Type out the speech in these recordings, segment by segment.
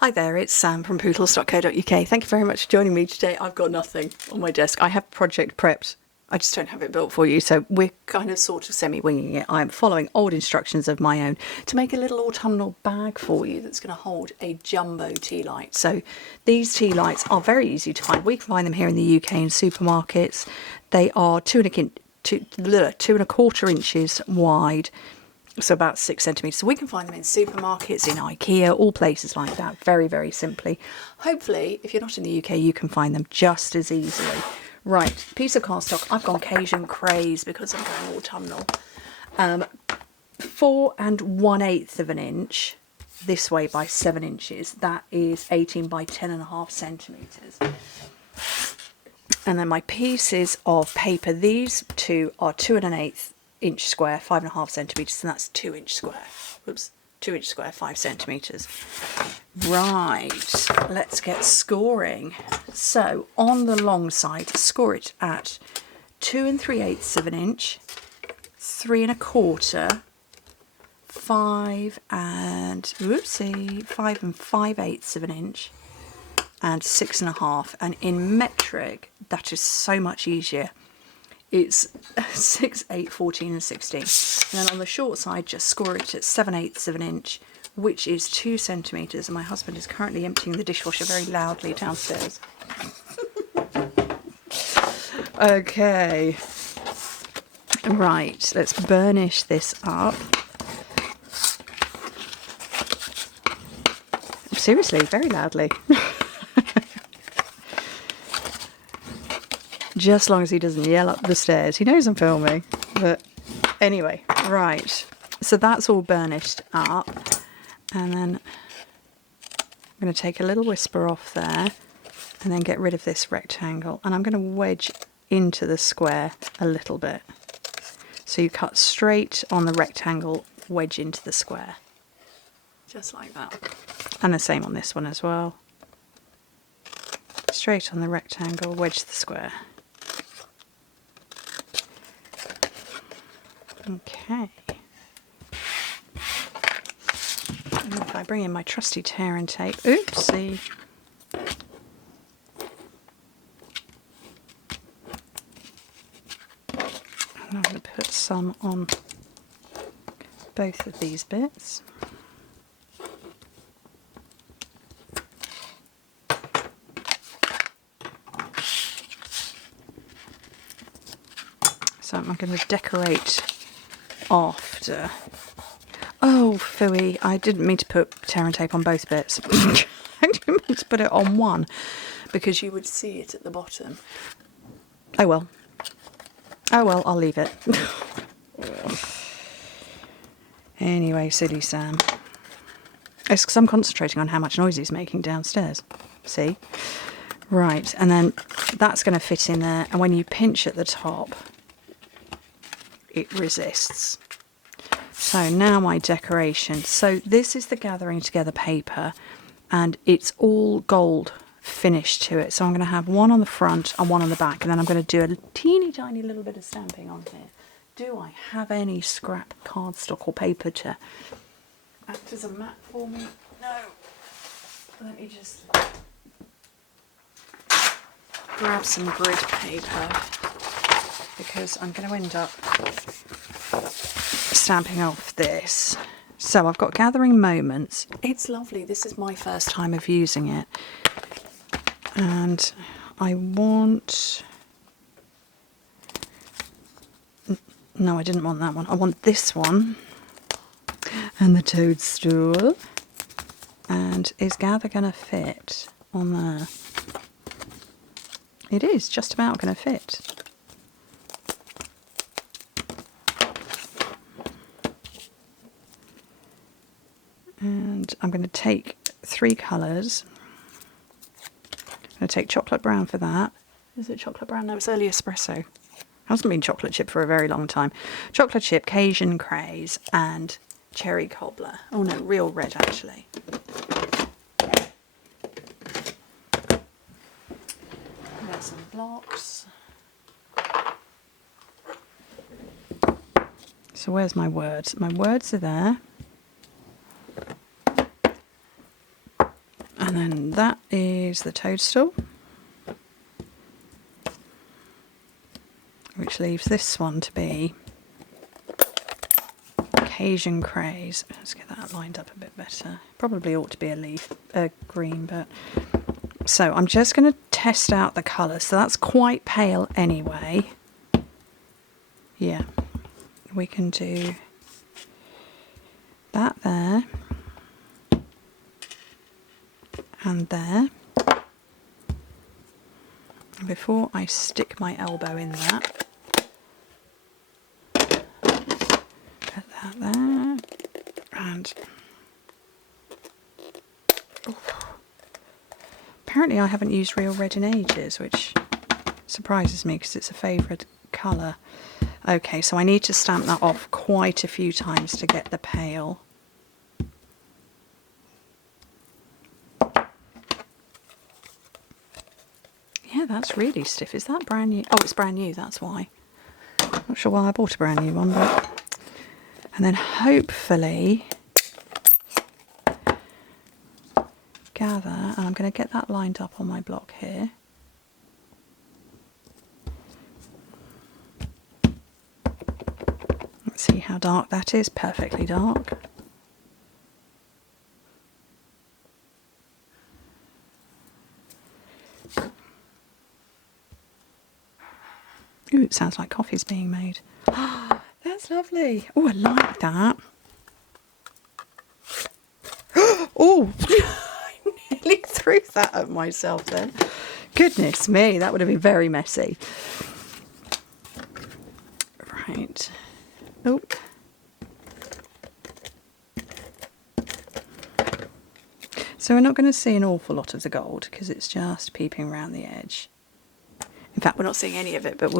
Hi there, it's Sam from Pootles.co.uk. Thank you very much for joining me today. I've got nothing on my desk. I have a project prepped. I just don't have it built for you, so we're kind of sort of semi-winging it. I'm following old instructions of my own to make a little autumnal bag for you that's going to hold a jumbo tea light. So these tea lights are very easy to find. We can find them here in the UK in supermarkets. They are 2.25 inches wide. So about 6 centimetres. So we can find them in supermarkets, in IKEA, all places like that, very, very simply. Hopefully, if you're not in the UK, you can find them just as easily. Right, piece of cardstock. I've gone Cajun Craze because I'm going autumnal. 4 1/8 of an inch this way by 7 inches. That is 18 by 10.5 centimetres. And then my pieces of paper, these two are 2 1/8 inch square, 5.5 centimetres, and that's 2 inch square. Whoops, 2 inch square, 5 centimetres. Right, let's get scoring. So on the long side, score it at 2 3/8 of an inch, 3 1/4, 5 5 5/8 of an inch, and 6 1/2. And in metric, that is so much easier. It's 6, 8, 14 and 16. And then on the short side, just score it at 7/8 of an inch, which is 2 centimetres. And my husband is currently emptying the dishwasher very loudly downstairs. Okay. Right, let's burnish this up. Seriously, very loudly. Just as long as he doesn't yell up the stairs. He knows I'm filming. But anyway, right. So that's all burnished up. And then I'm going to take a little whisper off there and then get rid of this rectangle. And I'm going to wedge into the square a little bit. So you cut straight on the rectangle, wedge into the square. Just like that. And the same on this one as well. Straight on the rectangle, wedge the square. Okay. And if I bring in my trusty tear and tape, oopsie. And I'm going to put some on both of these bits. So I'm going to decorate after. Oh, phooey, I didn't mean to put tear and tape on both bits. I didn't mean to put it on one because you would see it at the bottom. Oh well. Oh well, I'll leave it. Anyway, silly Sam. It's because I'm concentrating on how much noise he's making downstairs. See? Right, and then that's going to fit in there, and when you pinch at the top, it resists. So now my decoration. So this is the Gathering Together paper, and it's all gold finish to it. So I'm going to have one on the front and one on the back, and then I'm going to do a teeny tiny little bit of stamping on here. Do I have any scrap cardstock or paper to act as a mat for me? No. Let me just grab some grid paper, because I'm going to end up stamping off this. So I've got Gathering Moments. It's lovely. This is my first time of using it. And I want... No, I didn't want that one. I want this one. And the toadstool. And is Gather going to fit on there? It is just about going to fit. And I'm going to take 3 colours. I'm going to take chocolate brown for that. Is it chocolate brown? No, it's early espresso. Hasn't been chocolate chip for a very long time. Chocolate chip, Cajun Craze, and cherry cobbler. Oh no, real red actually. There's some blocks. So where's my words? My words are there. And then that is the toadstool, which leaves this one to be Cajun Craze. Let's get that lined up a bit better. Probably ought to be a green, but... So I'm just going to test out the colours. So that's quite pale anyway. Yeah, we can do that there. And there. And before I stick my elbow in that, put that there, and oh, apparently I haven't used real red in ages, which surprises me because it's a favourite colour. Okay, so I need to stamp that off quite a few times to get the pale. Yeah, that's really stiff. Is that brand new? Oh, it's brand new, that's why. Not sure why I bought a brand new one, but... And then hopefully... gather, and I'm going to get that lined up on my block here. Let's see how dark that is. Perfectly dark. Ooh, it sounds like coffee's being made. That's lovely. Oh, I like that. Oh, I nearly threw that at myself then. Goodness me, that would have been very messy. Right. Oh. So we're not going to see an awful lot of the gold because it's just peeping around the edge. In fact, we're not seeing any of it, but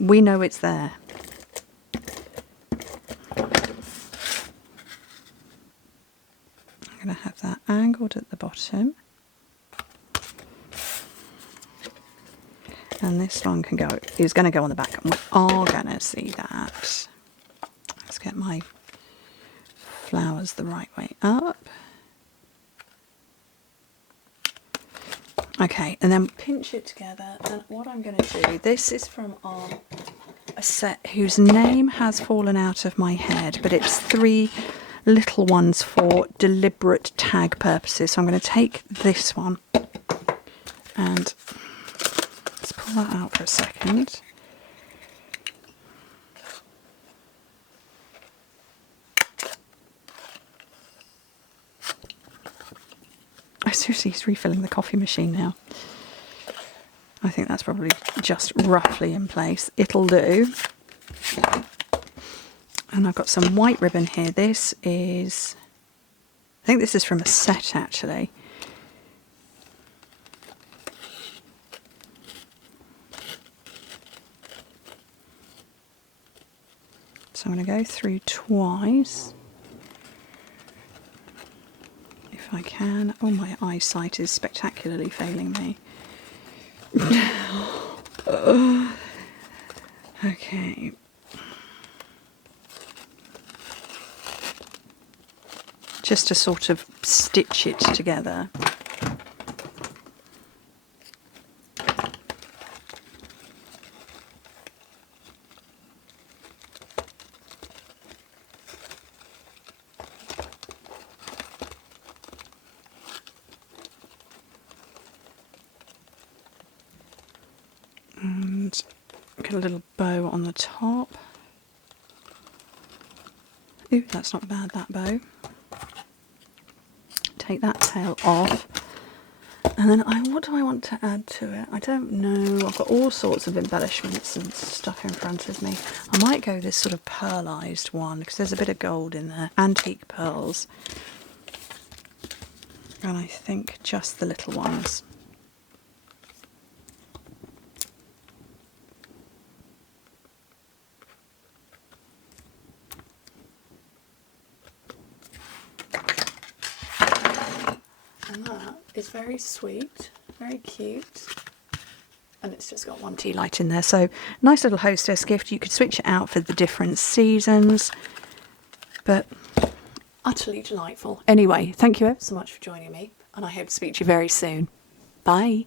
we know it's there. I'm going to have that angled at the bottom. And this one is going to go on the back, and we are going to see that. Let's get my flowers the right way up. Okay, and then pinch it together, and what I'm going to do, this is from a set whose name has fallen out of my head, but it's 3 little ones for deliberate tag purposes. So I'm going to take this one, and let's pull that out for a second. Oh, seriously, he's refilling the coffee machine now. I think that's probably just roughly in place. It'll do. And I've got some white ribbon here. This is... I think this is from a set, actually. So I'm going to go through twice. If I can. Oh, my eyesight is spectacularly failing me. Okay. Just to sort of stitch it together. And get a little bow on the top. Ooh, that's not bad, that bow. Take that tail off. And then what do I want to add to it? I don't know. I've got all sorts of embellishments and stuff in front of me. I might go this sort of pearlised one because there's a bit of gold in there. Antique pearls. And I think just the little ones. Is very sweet, very cute, and it's just got one tea light in there. So nice little hostess gift. You could switch it out for the different seasons, but Utterly delightful. Anyway, thank you ever so much for joining me, and I hope to speak to you very soon. Bye.